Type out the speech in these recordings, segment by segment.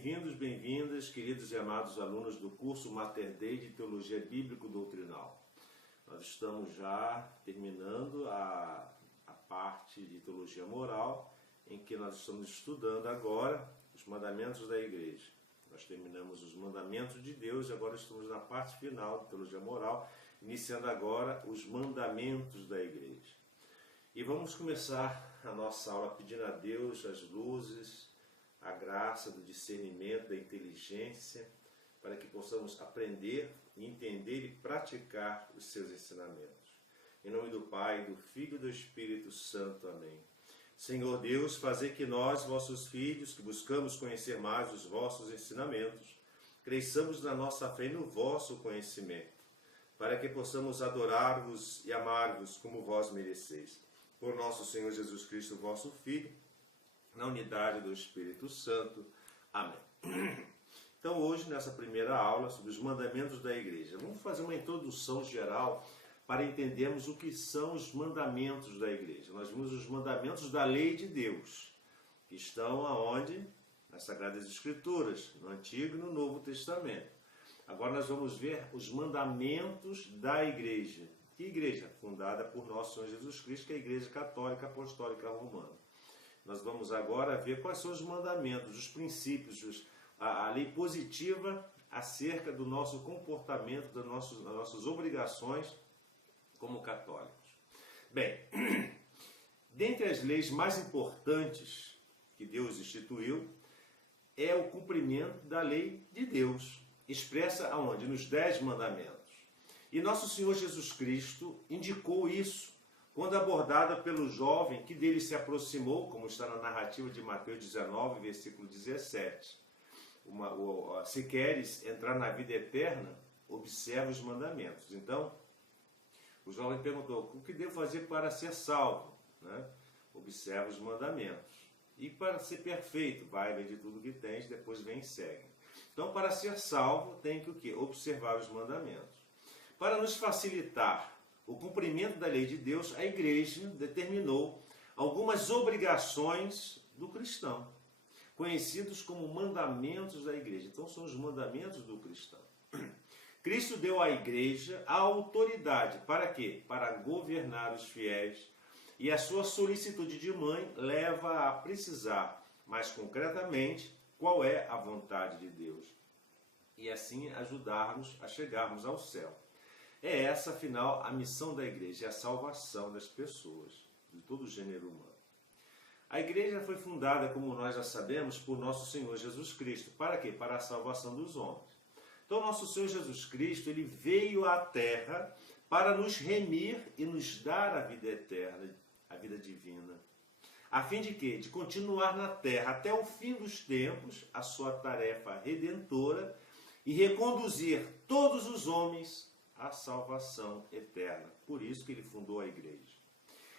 bem-vindos, bem-vindas, queridos e amados alunos do curso Mater Dei de Teologia Bíblico-Doutrinal. Nós estamos já terminando a parte de Teologia Moral, em que nós estamos estudando agora os mandamentos da Igreja. Nós terminamos os mandamentos de Deus e agora estamos na parte final de Teologia Moral, iniciando agora os mandamentos da Igreja. E vamos começar a nossa aula pedindo a Deus as luzes, a graça do discernimento, da inteligência, para que possamos aprender, entender e praticar os seus ensinamentos. Em nome do Pai, do Filho e do Espírito Santo. Amém. Senhor Deus, fazer que nós, vossos filhos, que buscamos conhecer mais os vossos ensinamentos, cresçamos na nossa fé e no vosso conhecimento, para que possamos adorar-vos e amar-vos como vós mereceis. Por nosso Senhor Jesus Cristo, vosso Filho, na unidade do Espírito Santo. Amém. Então hoje, nessa primeira aula sobre os mandamentos da Igreja, vamos fazer uma introdução geral para entendermos o que são os mandamentos da Igreja. Nós vimos os mandamentos da lei de Deus, que estão aonde? Nas Sagradas Escrituras, no Antigo e no Novo Testamento. Agora nós vamos ver os mandamentos da Igreja. Que igreja? Fundada por nosso Senhor Jesus Cristo, que é a Igreja Católica Apostólica Romana. Nós vamos agora ver quais são os mandamentos, os princípios, a lei positiva acerca do nosso comportamento, das nossas obrigações como católicos. Bem, dentre as leis mais importantes que Deus instituiu, é o cumprimento da lei de Deus, expressa aonde? Nos 10 mandamentos. E nosso Senhor Jesus Cristo indicou isso quando abordada pelo jovem que dele se aproximou, como está na narrativa de Mateus 19, versículo 17. Se queres entrar na vida eterna, observa os mandamentos. Então, o jovem perguntou, o que devo fazer para ser salvo? Observa os mandamentos. E para ser perfeito, vai, vende tudo que tens, depois vem e segue. Então, para ser salvo, tem que o quê? Observar os mandamentos. Para nos facilitar o cumprimento da lei de Deus, a Igreja determinou algumas obrigações do cristão, conhecidos como mandamentos da Igreja. Então, são os mandamentos do cristão. Cristo deu à Igreja a autoridade, para quê? Para governar os fiéis, e a sua solicitude de mãe leva a precisar, mais concretamente, qual é a vontade de Deus, e assim ajudar-nos a chegarmos ao céu. É essa, afinal, a missão da Igreja, a salvação das pessoas, de todo o gênero humano. A Igreja foi fundada, como nós já sabemos, por nosso Senhor Jesus Cristo. Para quê? Para a salvação dos homens. Então, nosso Senhor Jesus Cristo, ele veio à Terra para nos remir e nos dar a vida eterna, a vida divina. A fim de quê? De continuar na Terra até o fim dos tempos a sua tarefa redentora e reconduzir todos os homens à salvação eterna. Por isso que ele fundou a Igreja.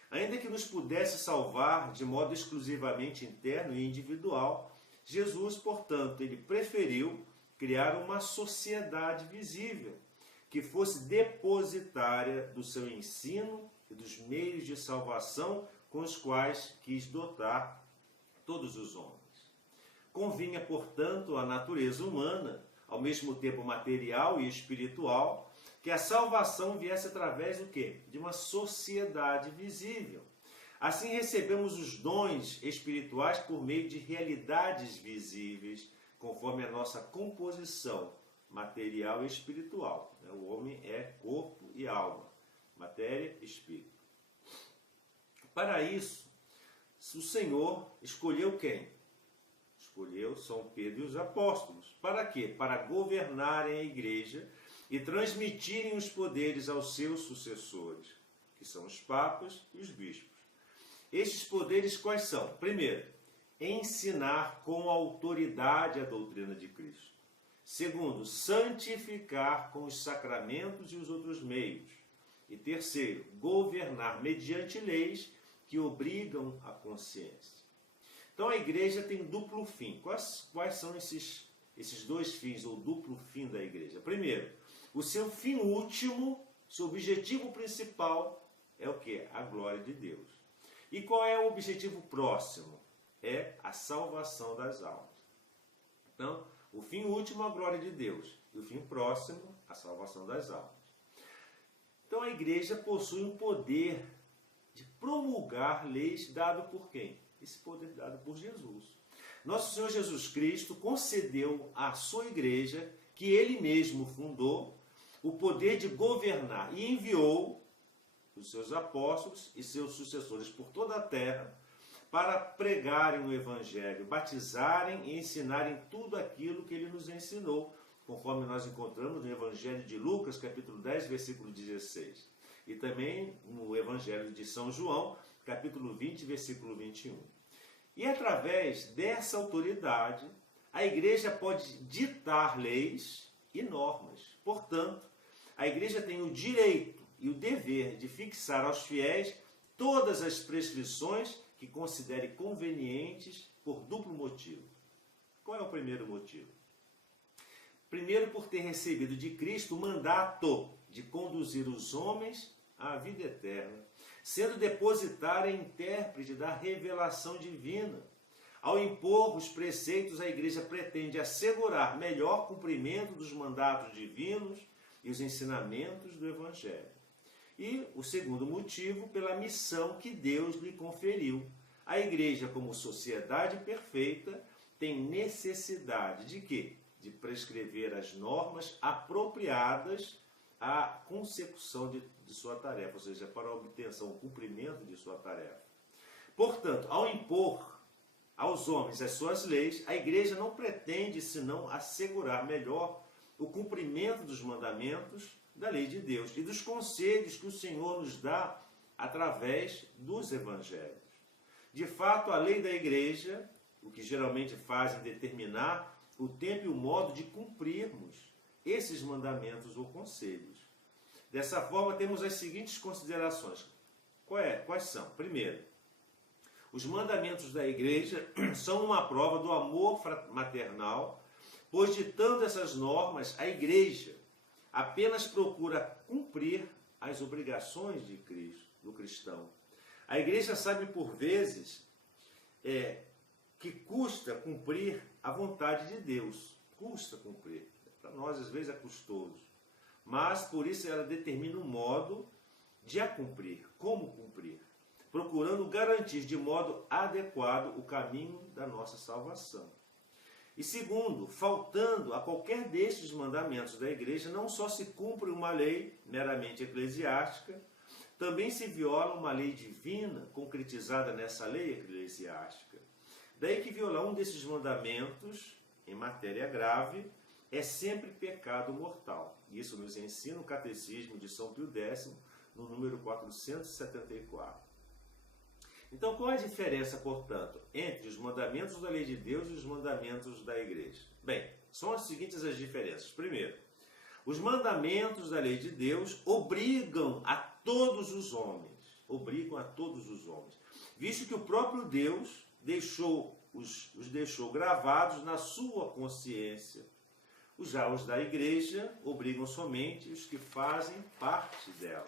Ainda que nos pudesse salvar de modo exclusivamente interno e individual, Jesus, portanto, ele preferiu criar uma sociedade visível, que fosse depositária do seu ensino e dos meios de salvação com os quais quis dotar todos os homens. Convinha, portanto, à natureza humana, ao mesmo tempo material e espiritual, que a salvação viesse através do quê? De uma sociedade visível. Assim recebemos os dons espirituais por meio de realidades visíveis, conforme a nossa composição material e espiritual. O homem é corpo e alma, matéria e espírito. Para isso, o Senhor escolheu quem? Escolheu São Pedro e os apóstolos. Para quê? Para governarem a Igreja e transmitirem os poderes aos seus sucessores, que são os papas e os bispos. Estes poderes quais são? Primeiro, ensinar com autoridade a doutrina de Cristo. Segundo, santificar com os sacramentos e os outros meios. E terceiro, governar mediante leis que obrigam a consciência. Então a Igreja tem duplo fim. Quais são esses dois fins, ou duplo fim da Igreja? Primeiro, o seu fim último, seu objetivo principal é o quê? A glória de Deus. E qual é o objetivo próximo? É a salvação das almas. Então, o fim último, a glória de Deus. E o fim próximo, a salvação das almas. Então, a igreja possui um poder de promulgar leis dado por quem? Esse poder dado por Jesus. Nosso Senhor Jesus Cristo concedeu à sua igreja, que ele mesmo fundou, o poder de governar e enviou os seus apóstolos e seus sucessores por toda a terra para pregarem o Evangelho, batizarem e ensinarem tudo aquilo que ele nos ensinou, conforme nós encontramos no Evangelho de Lucas, capítulo 10, versículo 16. E também no Evangelho de São João, capítulo 20, versículo 21. E através dessa autoridade, a igreja pode ditar leis e normas. Portanto, a igreja tem o direito e o dever de fixar aos fiéis todas as prescrições que considere convenientes por duplo motivo. Qual é o primeiro motivo? Primeiro, por ter recebido de Cristo o mandato de conduzir os homens à vida eterna, sendo depositária e intérprete da revelação divina. Ao impor os preceitos, a igreja pretende assegurar melhor cumprimento dos mandatos divinos e os ensinamentos do Evangelho. E o segundo motivo, pela missão que Deus lhe conferiu. A igreja, como sociedade perfeita, tem necessidade de quê? De prescrever as normas apropriadas à consecução de sua tarefa, ou seja, para a obtenção, o cumprimento de sua tarefa. Portanto, ao impor aos homens as suas leis, a igreja não pretende senão assegurar melhor o cumprimento dos mandamentos da lei de Deus e dos conselhos que o Senhor nos dá através dos evangelhos. De fato, a lei da igreja, o que geralmente fazem determinar o tempo e o modo de cumprirmos esses mandamentos ou conselhos. Dessa forma, temos as seguintes considerações. Quais são? Primeiro, os mandamentos da igreja são uma prova do amor maternal, pois ditando essas normas, a igreja apenas procura cumprir as obrigações de Cristo, do cristão. A igreja sabe por vezes que custa cumprir a vontade de Deus. Custa cumprir. Para nós, às vezes, é custoso. Mas, por isso, ela determina um modo de a cumprir. Como cumprir? Procurando garantir de modo adequado o caminho da nossa salvação. E segundo, faltando a qualquer destes mandamentos da igreja, não só se cumpre uma lei meramente eclesiástica, também se viola uma lei divina concretizada nessa lei eclesiástica. Daí que violar um desses mandamentos, em matéria grave, é sempre pecado mortal. Isso nos ensina o Catecismo de São Pio X, no número 474. Então, qual a diferença, portanto, entre os mandamentos da lei de Deus e os mandamentos da igreja? Bem, são as seguintes as diferenças. Primeiro, os mandamentos da lei de Deus obrigam a todos os homens, visto que o próprio Deus os deixou gravados na sua consciência. Já os da igreja obrigam somente os que fazem parte dela.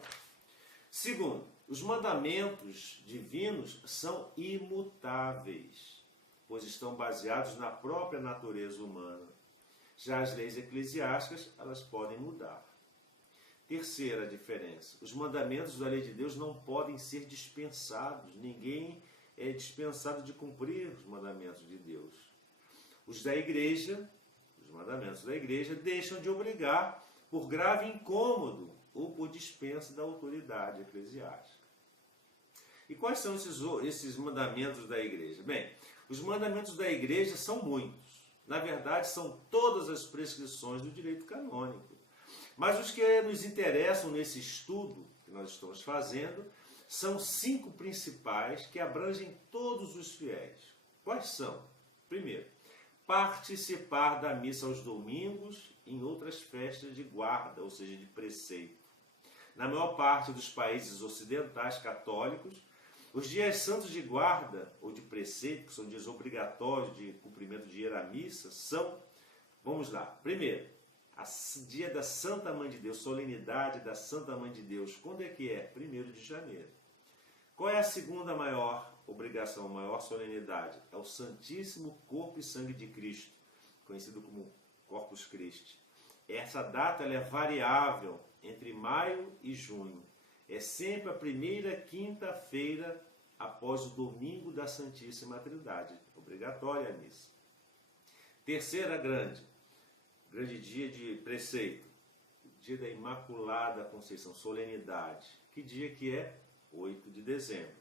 Segundo, os mandamentos divinos são imutáveis, pois estão baseados na própria natureza humana. Já as leis eclesiásticas, elas podem mudar. Terceira diferença, os mandamentos da lei de Deus não podem ser dispensados. Ninguém é dispensado de cumprir os mandamentos de Deus. Os mandamentos da igreja deixam de obrigar por grave incômodo ou por dispensa da autoridade eclesiástica. E quais são esses mandamentos da igreja? Bem, os mandamentos da igreja são muitos. Na verdade, são todas as prescrições do direito canônico. Mas os que nos interessam nesse estudo que nós estamos fazendo são 5 principais que abrangem todos os fiéis. Quais são? Primeiro, participar da missa aos domingos e em outras festas de guarda, ou seja, de preceito. Na maior parte dos países ocidentais católicos, os dias santos de guarda ou de preceito, que são dias obrigatórios de cumprimento de ir à missa, são, vamos lá, primeiro, dia da Santa Mãe de Deus, solenidade da Santa Mãe de Deus. Quando é que é? 1º de janeiro. Qual é a segunda maior obrigação, maior solenidade? É o Santíssimo Corpo e Sangue de Cristo, conhecido como Corpus Christi. Essa data ela é variável entre maio e junho. É sempre a primeira quinta-feira após o domingo da Santíssima Trindade. Obrigatória a missa. Terceira grande dia de preceito, dia da Imaculada Conceição, solenidade. Que dia que é? 8 de dezembro.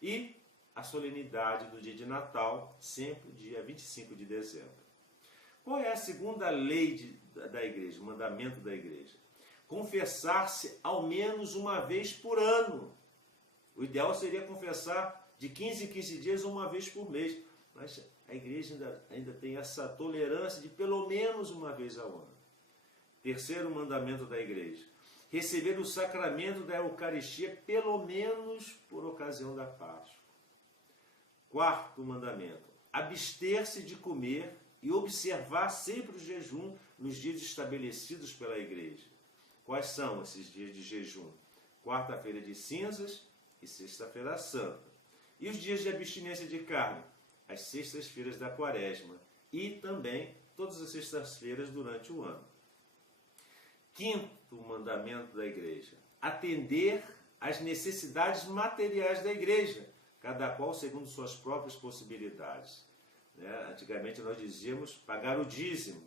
E a solenidade do dia de Natal, sempre dia 25 de dezembro. Qual é a segunda lei da igreja, o mandamento da igreja? Confessar-se ao menos uma vez por ano. O ideal seria confessar de 15 em 15 dias, uma vez por mês. Mas a igreja ainda tem essa tolerância de pelo menos uma vez ao ano. Terceiro mandamento da igreja: receber o sacramento da Eucaristia pelo menos por ocasião da Páscoa. Quarto mandamento: abster-se de comer e observar sempre o jejum nos dias estabelecidos pela igreja. Quais são esses dias de jejum? Quarta-feira de cinzas e sexta-feira santa. E os dias de abstinência de carne? As sextas-feiras da quaresma e também todas as sextas-feiras durante o ano. Quinto mandamento da igreja: atender às necessidades materiais da igreja, cada qual segundo suas próprias possibilidades. Antigamente nós dizíamos pagar o dízimo.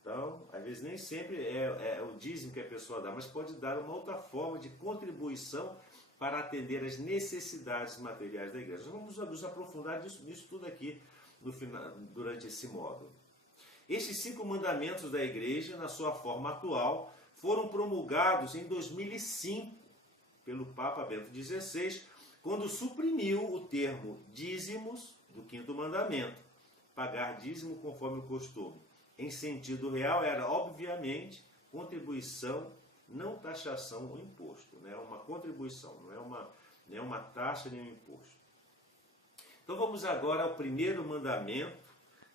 Então, às vezes nem sempre é o dízimo que a pessoa dá, mas pode dar uma outra forma de contribuição para atender às necessidades materiais da igreja. Nós vamos nos aprofundar nisso tudo aqui durante esse módulo. Estes 5 mandamentos da igreja, na sua forma atual, foram promulgados em 2005 pelo Papa Bento XVI, quando suprimiu o termo dízimos do 5º mandamento, pagar dízimo conforme o costume. Em sentido real, era, obviamente, contribuição, não taxação ou imposto. É uma contribuição, não é uma taxa nem um imposto. Então vamos agora ao primeiro mandamento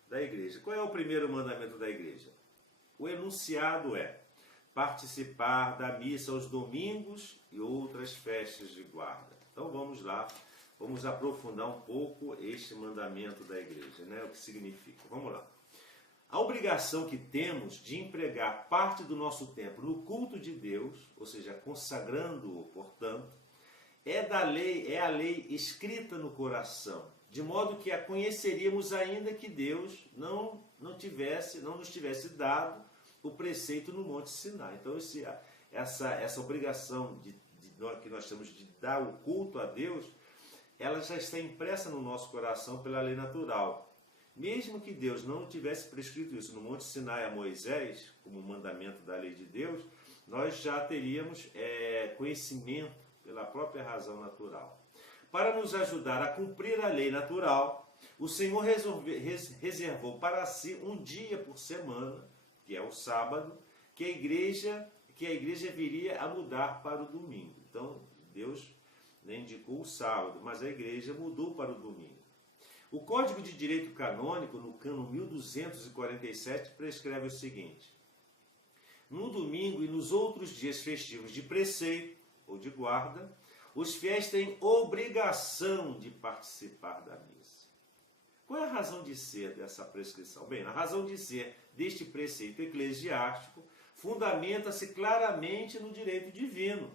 da igreja. Qual é o primeiro mandamento da igreja? O enunciado é participar da missa aos domingos e outras festas de guarda. Então vamos lá, vamos aprofundar um pouco este mandamento da igreja, o que significa. Vamos lá. A obrigação que temos de empregar parte do nosso tempo no culto de Deus, ou seja, consagrando-o, portanto, é a lei escrita no coração, de modo que a conheceríamos ainda que Deus não nos tivesse dado o preceito no Monte Sinai. Então, essa obrigação que nós temos de dar o culto a Deus, ela já está impressa no nosso coração pela lei natural. Mesmo que Deus não tivesse prescrito isso no Monte Sinai a Moisés, como mandamento da lei de Deus, nós já teríamos conhecimento pela própria razão natural. Para nos ajudar a cumprir a lei natural, o Senhor reservou para si um dia por semana, que é o sábado, que a igreja viria a mudar para o domingo. Então, Deus indicou o sábado, mas a igreja mudou para o domingo. O Código de Direito Canônico, no cano 1247, prescreve o seguinte: no domingo e nos outros dias festivos de preceito ou de guarda, os fiéis têm obrigação de participar da missa. Qual é a razão de ser dessa prescrição? Bem, a razão de ser deste preceito eclesiástico fundamenta-se claramente no direito divino.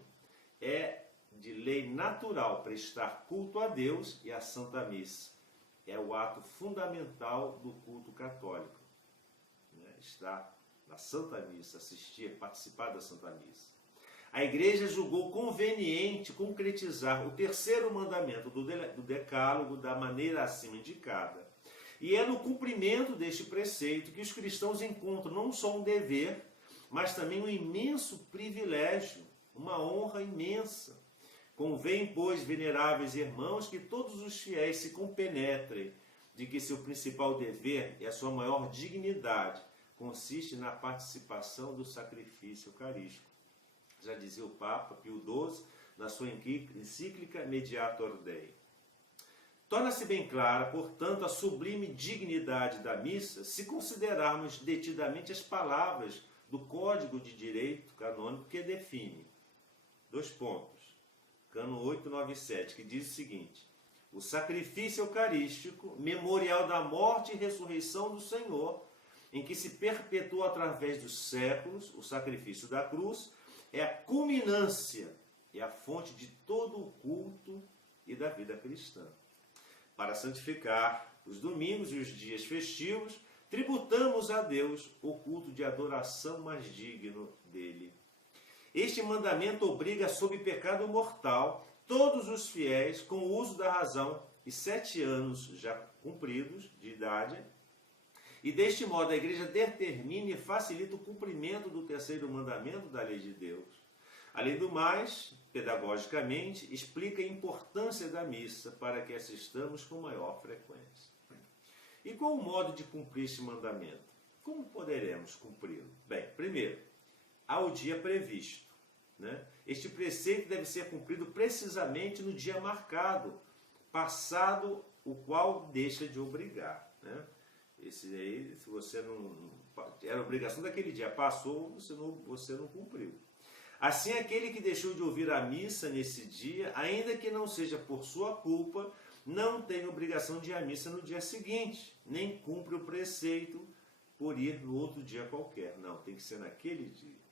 É de lei natural prestar culto a Deus e à Santa Missa. É o ato fundamental do culto católico. Estar na Santa Missa, participar da Santa Missa. A Igreja julgou conveniente concretizar o terceiro mandamento do Decálogo da maneira acima indicada. E é no cumprimento deste preceito que os cristãos encontram não só um dever, mas também um imenso privilégio, uma honra imensa. Convém, pois, veneráveis irmãos, que todos os fiéis se compenetrem de que seu principal dever e a sua maior dignidade consiste na participação do sacrifício eucarístico. Já dizia o Papa Pio XII na sua encíclica Mediator Dei. Torna-se bem clara, portanto, a sublime dignidade da missa se considerarmos detidamente as palavras do Código de Direito Canônico que define. 2 pontos. Cano 897, que diz o seguinte: o sacrifício eucarístico, memorial da morte e ressurreição do Senhor, em que se perpetua através dos séculos, o sacrifício da cruz é a culminância e a fonte de todo o culto e da vida cristã. Para santificar os domingos e os dias festivos, tributamos a Deus o culto de adoração mais digno dele. Este mandamento obriga, sob pecado mortal, todos os fiéis, com o uso da razão e 7 anos já cumpridos de idade, e deste modo a igreja determina e facilita o cumprimento do terceiro mandamento da lei de Deus. Além do mais, pedagogicamente, explica a importância da missa para que assistamos com maior frequência. E qual o modo de cumprir este mandamento? Como poderemos cumpri-lo? Bem, primeiro, há o dia previsto. Este preceito deve ser cumprido precisamente no dia marcado, passado o qual deixa de obrigar. Esse aí, se você não... Era obrigação daquele dia, passou, você não cumpriu. Assim, aquele que deixou de ouvir a missa nesse dia, ainda que não seja por sua culpa, não tem obrigação de ir à missa no dia seguinte, nem cumpre o preceito por ir no outro dia qualquer. Não, tem que ser naquele dia.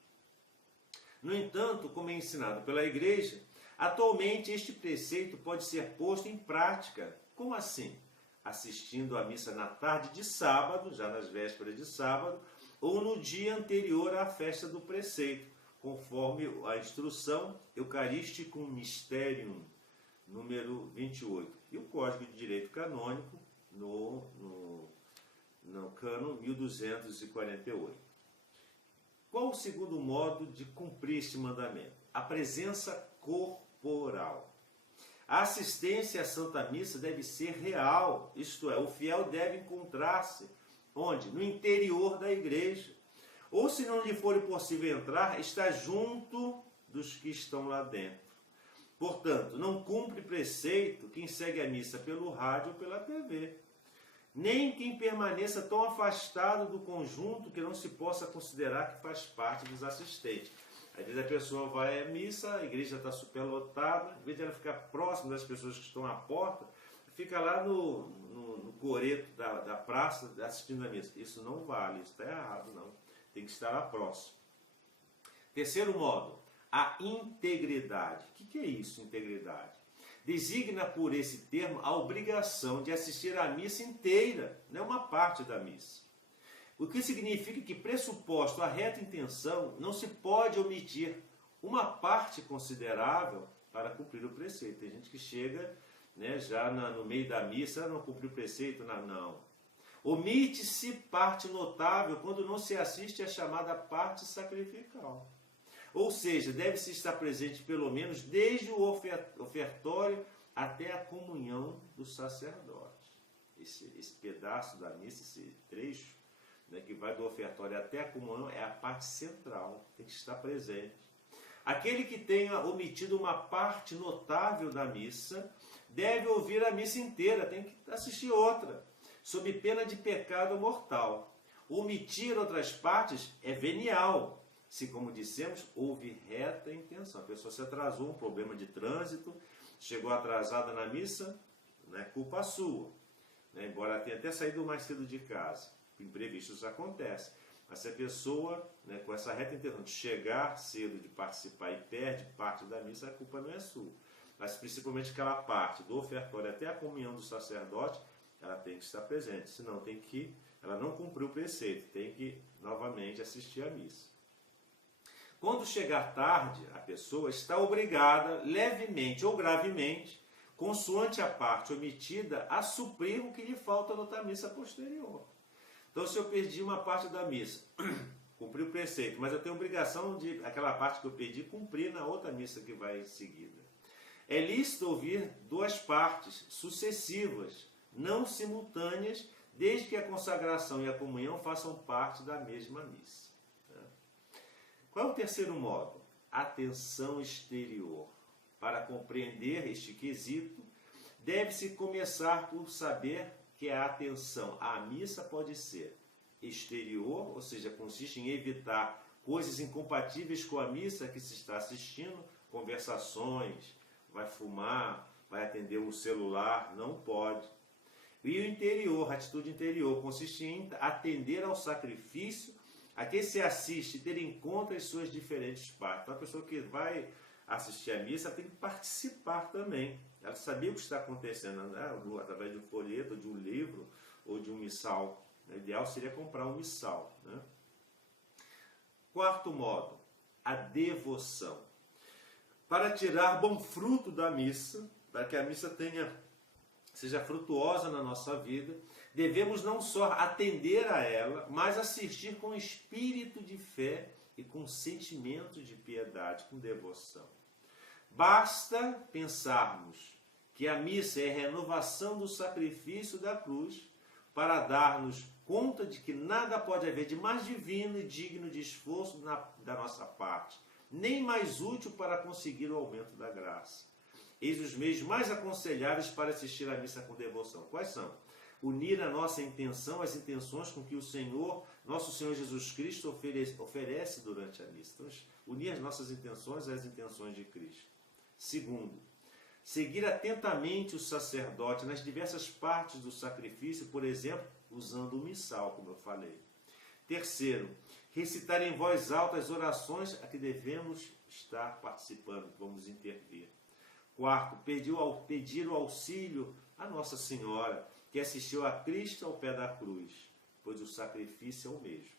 No entanto, como é ensinado pela igreja, atualmente este preceito pode ser posto em prática. Como assim? Assistindo à missa na tarde de sábado, já nas vésperas de sábado, ou no dia anterior à festa do preceito, conforme a instrução Eucharisticum Mysterium, número 28, e o Código de Direito Canônico, no Cano 1248. Qual o segundo modo de cumprir este mandamento? A presença corporal. A assistência à Santa Missa deve ser real, isto é, o fiel deve encontrar-se onde? No interior da igreja. Ou, se não lhe for possível entrar, está junto dos que estão lá dentro. Portanto, não cumpre preceito quem segue a missa pelo rádio ou pela TV. Nem quem permaneça tão afastado do conjunto que não se possa considerar que faz parte dos assistentes. Às vezes a pessoa vai à missa, a igreja está superlotada, em vez de ela ficar próximo das pessoas que estão à porta, fica lá no coreto da praça assistindo a missa. Isso não vale, isso está errado, não. Tem que estar lá próximo. Terceiro modo, a integridade. O que é isso, integridade? Designa por esse termo a obrigação de assistir à missa inteira, não é uma parte da missa. O que significa que, pressuposto a reta intenção, não se pode omitir uma parte considerável para cumprir o preceito. Tem gente que chega já no meio da missa, não cumpriu o preceito, não. Omite-se parte notável quando não se assiste à chamada parte sacrificial. Ou seja, deve-se estar presente pelo menos desde o ofertório até a comunhão do sacerdote. Esse pedaço da missa, esse trecho, que vai do ofertório até a comunhão, é a parte central, tem que estar presente. Aquele que tenha omitido uma parte notável da missa, deve ouvir a missa inteira, tem que assistir outra, sob pena de pecado mortal. Omitir outras partes é venial, se, como dissemos, houve reta intenção. A pessoa se atrasou, um problema de trânsito, chegou atrasada na missa, não é culpa sua. Embora tenha até saído mais cedo de casa. Imprevistos acontecem. Mas se a pessoa, com essa reta intenção de chegar cedo, de participar e perde parte da missa, a culpa não é sua. Mas principalmente aquela parte do ofertório até a comunhão do sacerdote, ela tem que estar presente. Senão ela não cumpriu o preceito, tem que novamente assistir à missa. Quando chegar tarde, a pessoa está obrigada, levemente ou gravemente, consoante a parte omitida, a suprir o que lhe falta na outra missa posterior. Então, se eu perdi uma parte da missa, cumpri o preceito, mas eu tenho obrigação de, aquela parte que eu perdi, cumprir na outra missa que vai em seguida. É lícito ouvir duas partes sucessivas, não simultâneas, desde que a consagração e a comunhão façam parte da mesma missa. Qual é o terceiro modo? Atenção exterior. Para compreender este quesito, deve-se começar por saber que a atenção à missa pode ser exterior, ou seja, consiste em evitar coisas incompatíveis com a missa que se está assistindo, conversações, vai fumar, vai atender o celular, não pode. E o interior, a atitude interior, consiste em atender ao sacrifício a que se assiste, ter em conta as suas diferentes partes. Então, a pessoa que vai assistir à missa tem que participar também. Ela sabia o que está acontecendo, né? Através de um folheto, de um livro ou de um missal. O ideal seria comprar um missal, né? Quarto modo, a devoção. Para tirar bom fruto da missa, para que a missa seja frutuosa na nossa vida, devemos não só atender a ela, mas assistir com espírito de fé e com sentimento de piedade, com devoção. Basta pensarmos que a missa é a renovação do sacrifício da cruz para dar-nos conta de que nada pode haver de mais divino e digno de esforço da nossa parte, nem mais útil para conseguir o aumento da graça. Eis os meios mais aconselháveis para assistir à missa com devoção. Quais são? Unir a nossa intenção às intenções com que o Senhor, nosso Senhor Jesus Cristo, oferece durante a missa. Então, unir as nossas intenções às intenções de Cristo. Segundo, seguir atentamente o sacerdote nas diversas partes do sacrifício, por exemplo, usando o missal, como eu falei. Terceiro, recitar em voz alta as orações a que devemos estar participando, que vamos intervir. Quarto, pedir o auxílio a Nossa Senhora, que assistiu a Cristo ao pé da cruz, pois o sacrifício é o mesmo.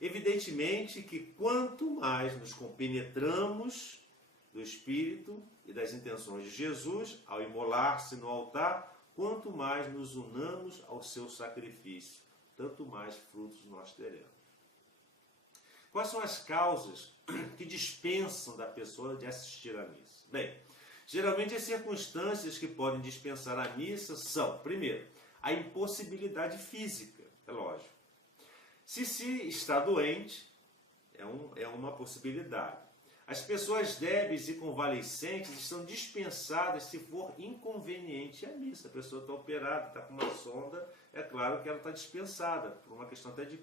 Evidentemente que quanto mais nos compenetramos do Espírito e das intenções de Jesus ao imolar-se no altar, quanto mais nos unamos ao seu sacrifício, tanto mais frutos nós teremos. Quais são as causas que dispensam da pessoa de assistir à missa? Bem, geralmente as circunstâncias que podem dispensar a missa são, primeiro, a impossibilidade física, é lógico. Se está doente, é uma possibilidade. As pessoas débeis e convalescentes estão dispensadas se for inconveniente a missa. A pessoa está operada, está com uma sonda, é claro que ela está dispensada, por uma questão até de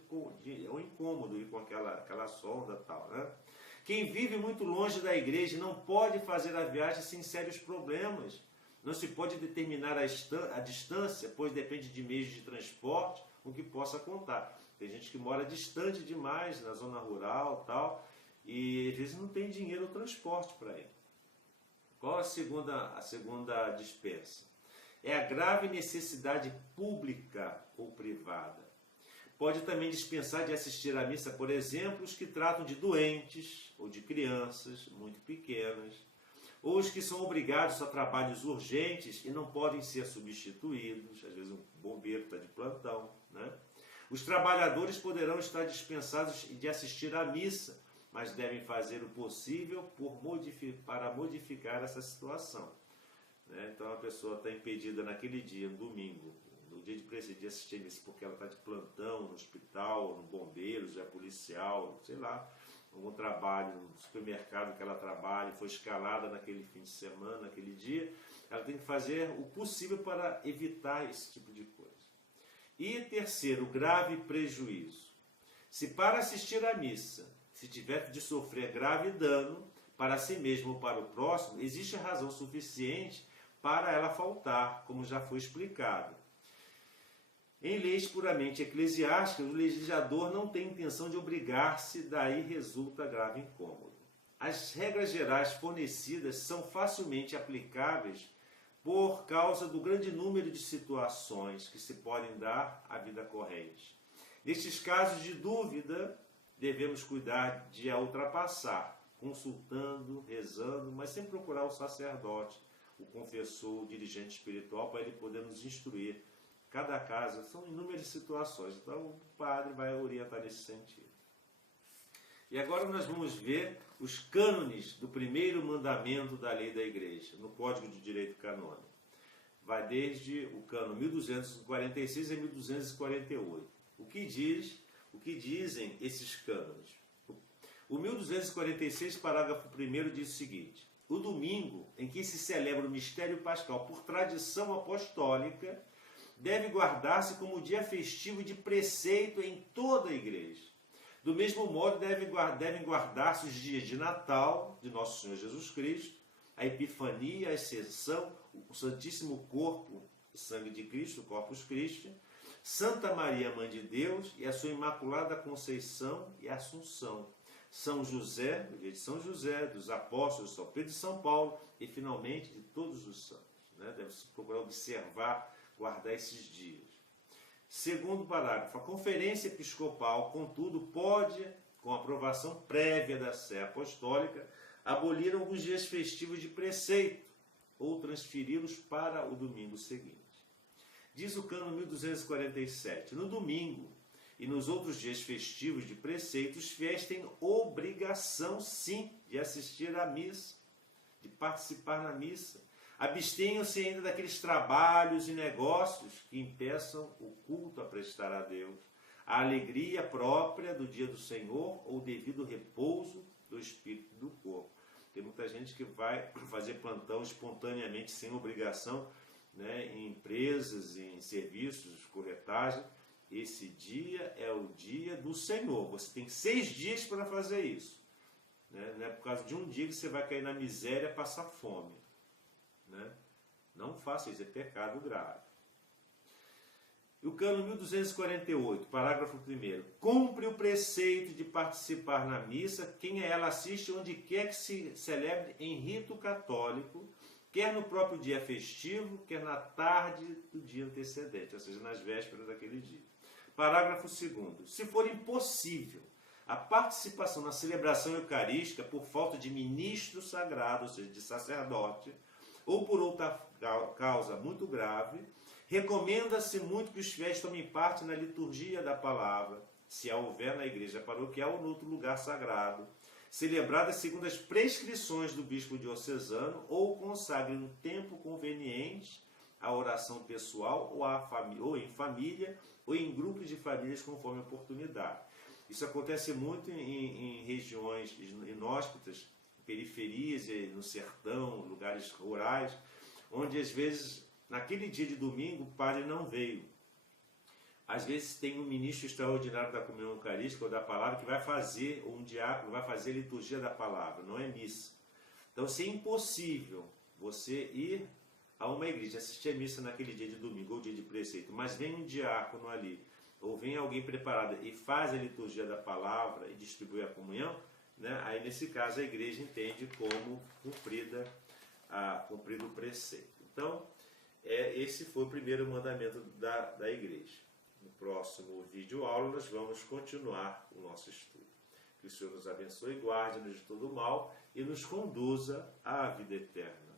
um incômodo ir com aquela sonda e tal, né? Quem vive muito longe da igreja não pode fazer a viagem sem sérios problemas. Não se pode determinar a distância, pois depende de meios de transporte com que possa contar. Tem gente que mora distante demais, na zona rural e tal, e às vezes não tem dinheiro ou transporte para ir. Qual a segunda dispensa? É a grave necessidade pública ou privada. Pode também dispensar de assistir à missa, por exemplo, os que tratam de doentes ou de crianças muito pequenas, ou os que são obrigados a trabalhos urgentes e não podem ser substituídos, às vezes um bombeiro está de plantão, né? Os trabalhadores poderão estar dispensados de assistir à missa, mas devem fazer o possível para modificar essa situação, né? Então a pessoa está impedida naquele dia, no domingo, no dia de presidir, assistir a missa porque ela está de plantão no hospital, no bombeiro, já é policial, sei lá, algum trabalho no supermercado que ela trabalha, foi escalada naquele fim de semana, naquele dia, ela tem que fazer o possível para evitar esse tipo de coisa. E terceiro, grave prejuízo. Se para assistir à missa, se tiver de sofrer grave dano para si mesmo ou para o próximo, existe razão suficiente para ela faltar, como já foi explicado. Em leis puramente eclesiásticas, o legislador não tem intenção de obrigar-se, daí resulta grave incômodo. As regras gerais fornecidas são facilmente aplicáveis por causa do grande número de situações que se podem dar à vida corrente. Nestes casos de dúvida, devemos cuidar de a ultrapassar, consultando, rezando, mas sem procurar o sacerdote, o confessor, o dirigente espiritual, para ele poder nos instruir. Cada caso, são inúmeras situações, então o padre vai orientar nesse sentido. E agora nós vamos ver os cânones do primeiro mandamento da lei da igreja, no Código de Direito Canônico. Vai desde o cano 1246 a 1248. O que dizem esses cânones? O 1246, parágrafo 1º, diz o seguinte: o domingo em que se celebra o mistério pascal por tradição apostólica deve guardar-se como dia festivo de preceito em toda a igreja. Do mesmo modo, devem guardar-se os dias de Natal, de Nosso Senhor Jesus Cristo, a Epifania, a Ascensão, o Santíssimo Corpo sangue de Cristo, o Corpus Christi, Santa Maria, Mãe de Deus, e a sua Imaculada Conceição e Assunção. São José, no dia de São José, dos apóstolos São Pedro e São Paulo, e finalmente de todos os santos. Deve-se procurar observar, guardar esses dias. Segundo parágrafo, a Conferência Episcopal, contudo, pode, com aprovação prévia da Sé Apostólica, abolir alguns dias festivos de preceito ou transferi-los para o domingo seguinte. Diz o cânon 1247, no domingo e nos outros dias festivos de preceito, os fiéis têm obrigação, sim, de assistir à missa, de participar na missa. Abstenham-se ainda daqueles trabalhos e negócios que impeçam o culto a prestar a Deus, a alegria própria do dia do Senhor ou o devido repouso do espírito e do corpo. Tem muita gente que vai fazer plantão espontaneamente, sem obrigação, em empresas, em serviços, corretagem. Esse dia é o dia do Senhor. Você tem 6 dias para fazer isso. Não é por causa de um dia que você vai cair na miséria e passar fome. Não faça isso, é pecado grave. E o cânon 1248, parágrafo 1º. Cumpre o preceito de participar na missa quem a ela assiste onde quer que se celebre em rito católico, quer no próprio dia festivo, quer na tarde do dia antecedente, ou seja, nas vésperas daquele dia. Parágrafo 2º. Se for impossível a participação na celebração eucarística por falta de ministro sagrado, ou seja, de sacerdote, ou por outra causa muito grave, recomenda-se muito que os fiéis tomem parte na liturgia da palavra, se a houver na igreja paroquial ou no outro lugar sagrado, celebrada segundo as prescrições do bispo diocesano, ou consagrem um tempo conveniente a oração pessoal ou em família, ou em grupos de famílias conforme a oportunidade. Isso acontece muito em regiões inóspitas, periferias, no sertão, lugares rurais, onde às vezes, naquele dia de domingo, o padre não veio. Às vezes tem um ministro extraordinário da comunhão eucarística ou da palavra que vai fazer, ou um diácono vai fazer a liturgia da palavra, não é missa. Então, se é impossível você ir a uma igreja, assistir a missa naquele dia de domingo ou dia de preceito, mas vem um diácono ali, ou vem alguém preparado e faz a liturgia da palavra e distribui a comunhão, aí nesse caso a igreja entende como cumprido o preceito. Então, esse foi o primeiro mandamento da igreja. No próximo vídeo aula nós vamos continuar o nosso estudo. Que o Senhor nos abençoe, guarde-nos de todo mal e nos conduza à vida eterna.